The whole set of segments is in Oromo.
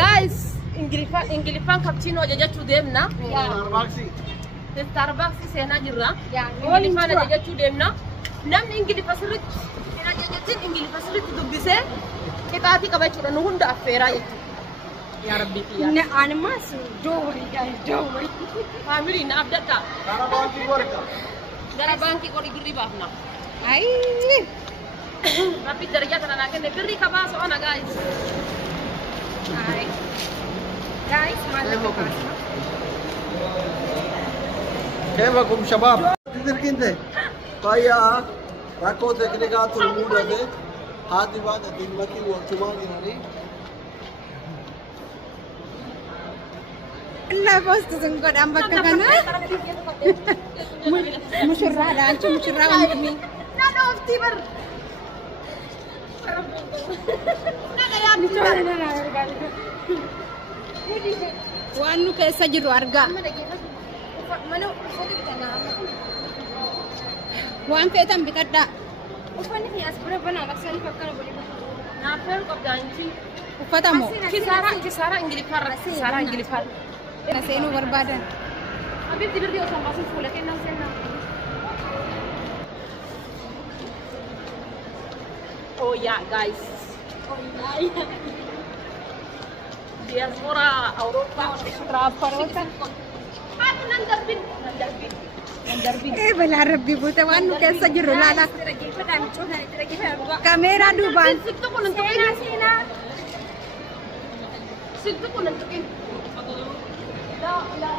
guys, Ingilifan cappuccino ajajachuu deemna. Starbucks seenaa jirra. Ingilifan ajajachuu deemna. Namni Ingilifa sirriitti hin ajajatin Ingilifa sirriitti dubbisee qixaatii qabachuudha nu hunda affeeraa jechuudha. Yaa Rabbi kiyyaa. Ne animas doorii doorii. Family na abdadha. Gara baankii qorii birrii baafna. Ayi. Rabbi darajaa kana naa kenne birrii kabaa so'ana guys. Ayi. Guys, maal كيفكم شباب؟ تدرك انت؟ طيب راكو تكنيكات الموضة دي هذه بعد المكي والتماني هني لا بس تزنقون أم بكنا مشرع لا أنت مشرع ومي لا أفتبر وأنو كيسجل وارجع وأن فيتم بتدا وفني في أسبوع بنا بسأل فكر بقولي نافر قبضانتي وفتامو كسارة إنجليزي نسينو بربادن حبيبتي بدي أصلا بس فولا كنا نسينا Oh yeah guys diaspora Eropa Australia aku nandarbin إيه بلا ربي بوته وانو كيسا جرو لا لا كاميرا دوبان سيكتكم ننتقين سيكتكم ننتقين لا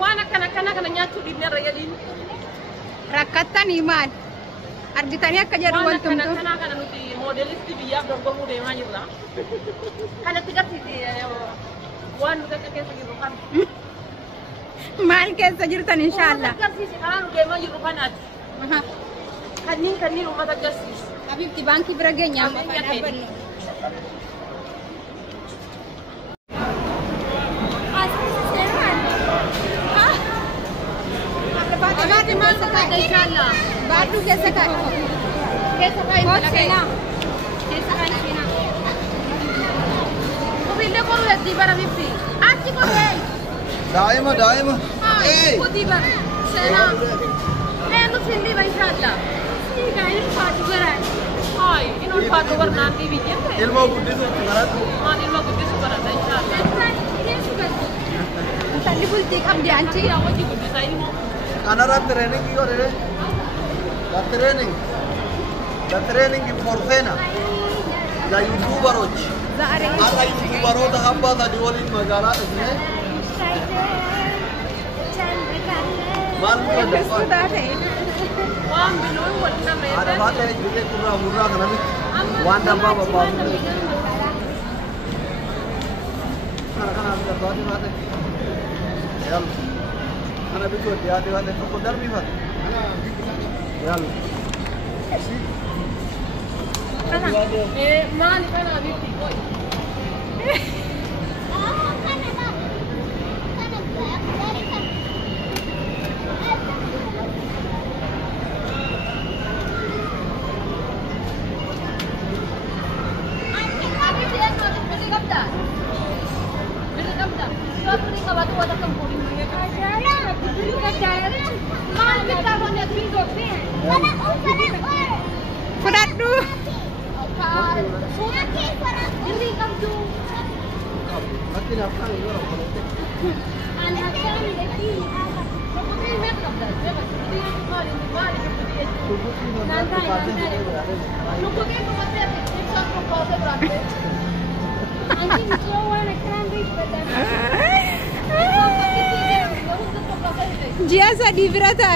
وانا كنا نياتو دي ريالين ركتان إيمان أرجتانيا كجرو وانتم تو كنا نوتي موديلست بيا دونغو مودي ما يلا كنا تيجي وانو كيسا جرو كان مال كيسا جرتان إن شاء الله sekarang udah mau juru panat. Kanin rumah terjasis. حبيبتي بانكي برجعنا بعد كيسا كان وبيلي قولوا يدي برا بيبي أنتي قولي دائما خذي برا سلام أنا سندي بإن شاء الله كاين فاتو برا هاي إنه فاتو برا نانتي بيجي ilmu budis sekarang ما ilmu قديس برا إن شاء الله أنت اللي قلتي كم دي أنتي يا وجه قديس ilmu أنا رات training كيو ده training की forcena ya youtuber होच आता youtuber होता हब्बा था दिवाली मगारा इसमें मालूम है وام بلون ولا ما ada baat है जिसे पूरा मुर्रा करना wan डब्बा बाबा kan ada baat है यार أنا بيقول يا دي هذا تقدر بيفهم يلا ما أنا بيبي كوي Fudadu. Jasa di berata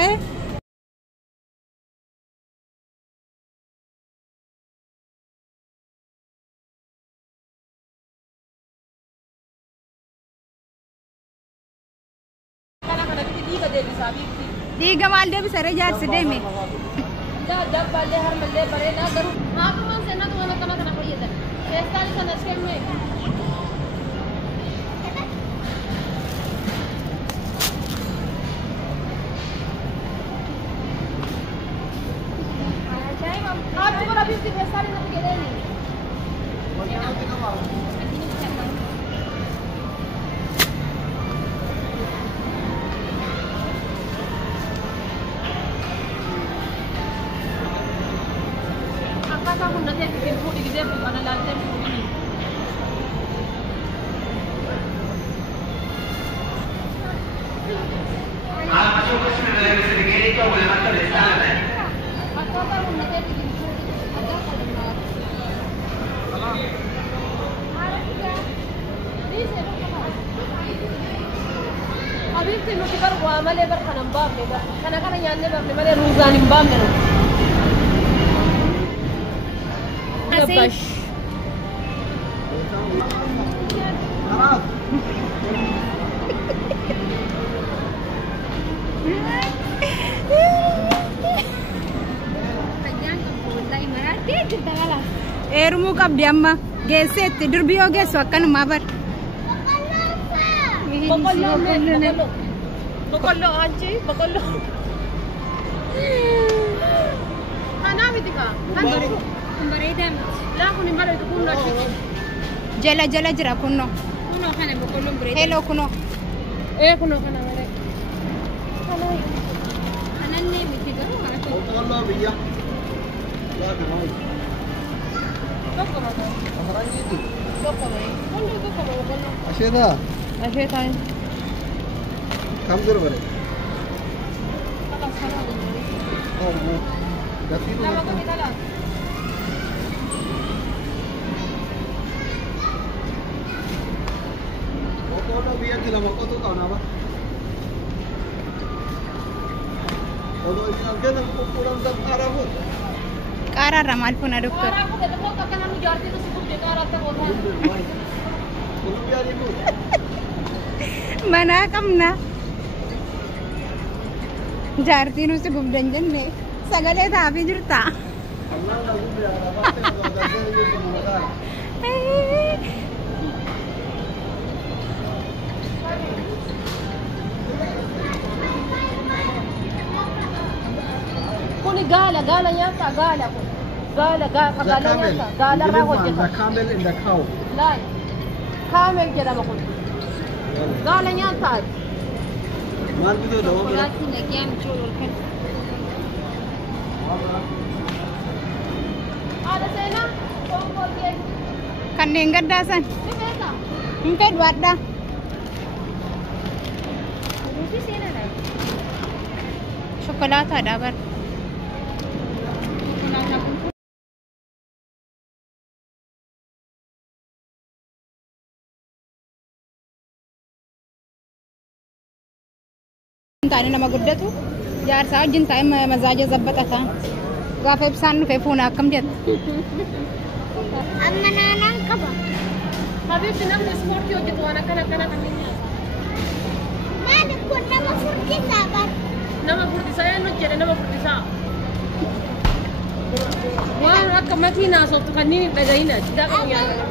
Diga mal dia bisa rejar sedemi. Dah balik har malle bare na garu. हाँ तो मन से ना तो वाला कमा करना पड़िए था. 46 का नशे में. Achi bara bitti pesare na gedeni. Apa kamu nanti bikin food di gede bukan lalte ini. Habibti nuti bar wa male bar kanan bam ne da kana kana yanne bar ne male ruzanin bam ne bash Ermu qabdi amma geesseetti durbiyoo geessu akkanuma bar. Bokollo anchi bokollo. Kana bitika. Bareeda. La kun bareedu kun na shiki. Jala jala jira kunno. Kuno kana bokollo bareedu. Hello kunno. Kuno kana male. Kana. Ananne bitika. Bokollo biya. La kana. Tokko ma. Asarangi itu. Tokko ma. Kunno tokko ma bokollo. Asheda. Ashe tay. Kam jero bare. Kala sana. Oh. Gati tu. Lama ko dala. Bokollo biya kila mako tu kau nama. Kalau ini agak nak kurang tak arah pun. Qaararra maal funa doktor. Wara ko de ko kana nu jarti to subut de kara ta bol. Kalau biya ni pun. Mana qabna. Jaartiin nuti gubdan jenne sagalee taafii jirta. Allah nak biya. Apa yang kau dah semua. Kuni gala nyata gala kun. Gala nyata gala ra hojjeta. The camel and the cow. Lai. Kamel jedhama kun. Gala nyata. Maal bituu dawoo bira. Walaatti nagaan joolol kan. Ada sena. Kongkol ke. Kanneen gaddaasan. Ni beta. Hin fedhu adda. Rusi sena dai. Shokolaataadha bar. Taane nama guddatu jaarsaa wajjin taa'ee mazaaja zabbaxata gaafa ibsaan dhufee fuuna akkam jetta. Amma naanaan qaba. Habibti namni ispoortii hojjetu waan akkana kan hin nyaatu. Maali kun nama furdisaa bar. Nama furdisaa eenyu jedhe nama furdisaa. Waan akka matii naasoftu kanneen hin dhagahina. Sidaa qabu nyaata.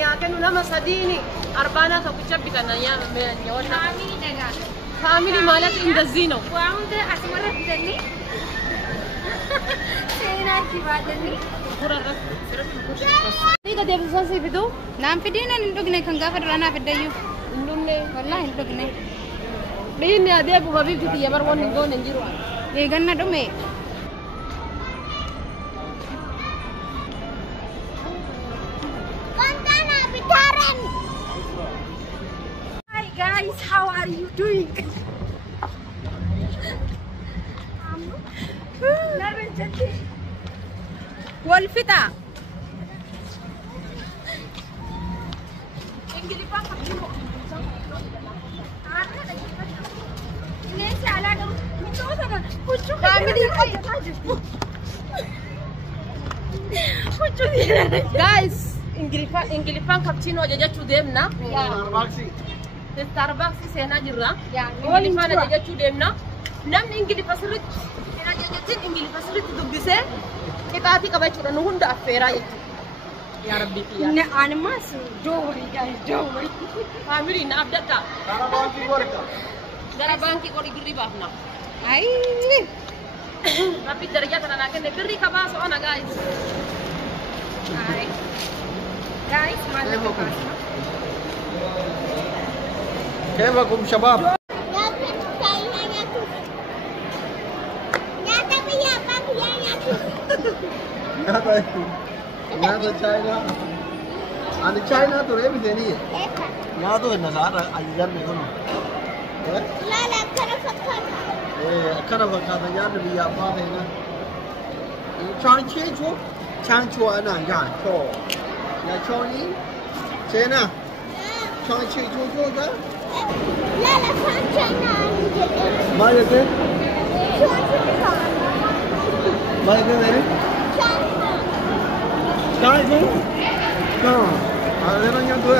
Yaatenu nama sadiini arbaana tokkicha bitana nyaata. Faamilii ማለት እንደዚህ ነው. Waa'uun asumarra fidanii seenaa kibaadanii. Ni gadi eebbisan si fidu. Naan fidiinan hin dhugne kan gaafa duraa naaf fiddayyuu. Hin dhumne. Wallaahi hin dhugne. Dhiinni adeemu Habibti xiyya bar wanni hin goone hin jiru. Eeganna dhume. Hi guys, how are you doing? Wolfita. Guys, Ingiliffaan cappuccino ajajachuu deemna. Starbucks. Starbucks seenaa jirra. Ingiliffaan ajajachuu deemna. Namni Ingiliffa sirriitti hin ajajatin Ingiliffa sirriitti dubbisee qixaatii qabachuudha nu hunda affeeraa jechuudha. Yaa Rabbi kiyyaa. Ne animas dowry. Faamilii na abdadha. Gara baankii godhata. Gara baankii godhi birrii baafna. Ay. Rabbi darajaa kana naa kenne birrii kabaasu ana guys. Ay. Guys, maal كيفكم شباب؟ نهذا تشاينا أنا تشاينا ترى بثانية نهذا النهار أيام منهم لا لا كرفت إيه كرفت هذا يعني بيابان هنا chancho ana ya cho ya choni chena chanchi jo ga لا لا chancho ma ye ke ma ye ke mere chancho no a ver ya tú